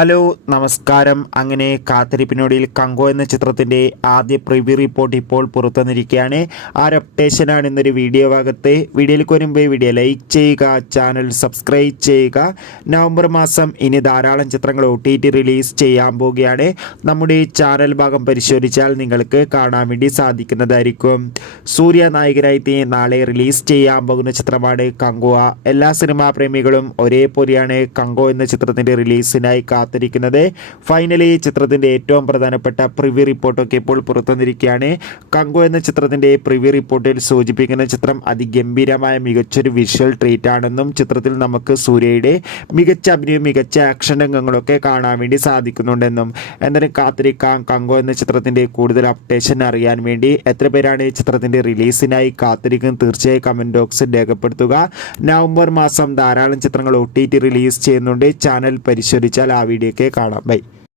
Hello നമസ്കാരം. അങ്ങനെ കാത്തിരിപ്പിനൊടുവിൽ കങ്കോ എന്ന ചിത്രത്തിൻ്റെ ആദ്യ പ്രിവ്യൂ റിപ്പോർട്ട് ഇപ്പോൾ പുറത്തുവന്നിരിക്കുകയാണ്. ആ ഒരു അപ്ഡേഷനാണ് ഇന്നൊരു വീഡിയോ ഭാഗത്ത്. വീഡിയോയിലേക്ക് വരുമ്പോൾ വീഡിയോ ലൈക്ക് ചെയ്യുക, ചാനൽ സബ്സ്ക്രൈബ് ചെയ്യുക. നവംബർ മാസം ഇനി ധാരാളം ചിത്രങ്ങൾ OTT റിലീസ് ചെയ്യാൻ പോവുകയാണ്. നമ്മുടെ ചാനൽ ഭാഗം പരിശോധിച്ചാൽ നിങ്ങൾക്ക് കാണാൻ വേണ്ടി സാധിക്കുന്നതായിരിക്കും. സൂര്യ നായകനായി നാളെ റിലീസ് ചെയ്യാൻ പോകുന്ന ചിത്രമാണ് കങ്കോ. എല്ലാ സിനിമാ പ്രേമികളും ഒരേപോലെയാണ് കങ്കോ എന്ന ചിത്രത്തിൻ്റെ റിലീസിനായി കാത്തിരിക്കുന്നത്. ഫൈനലി ചിത്രത്തിൻ്റെ ഏറ്റവും പ്രധാനപ്പെട്ട പ്രിവ്യൂ റിപ്പോർട്ടൊക്കെ ഇപ്പോൾ പുറത്തുവന്നിരിക്കുകയാണ്. കങ്കോ എന്ന ചിത്രത്തിൻ്റെ പ്രിവ്യൂ റിപ്പോർട്ടിൽ സൂചിപ്പിക്കുന്ന ചിത്രം അതിഗംഭീരമായ മികച്ചൊരു വിഷ്വൽ ട്രീറ്റ് ആണെന്നും ചിത്രത്തിൽ നമുക്ക് സൂര്യയുടെ മികച്ച അഭിനയവും മികച്ച ആക്ഷൻ രംഗങ്ങളൊക്കെ കാണാൻ വേണ്ടി സാധിക്കുന്നുണ്ടെന്നും. എന്തായാലും കാത്തിരിക്കാം കങ്കോ എന്ന ചിത്രത്തിൻ്റെ കൂടുതൽ അപ്ഡേഷൻ അറിയാൻ വേണ്ടി. എത്ര പേരാണ് ഈ ചിത്രത്തിൻ്റെ റിലീസിനായി കാത്തിരിക്കുന്നത് തീർച്ചയായും കമൻറ്റ് ബോക്സിൽ രേഖപ്പെടുത്തുക. നവംബർ മാസം ധാരാളം ചിത്രങ്ങൾ OTT റിലീസ് ചെയ്യുന്നുണ്ട്. ചാനൽ പരിശോധിച്ചാൽ ആ വീഡിയോ ഒക്കെ കാണാം. ബൈ.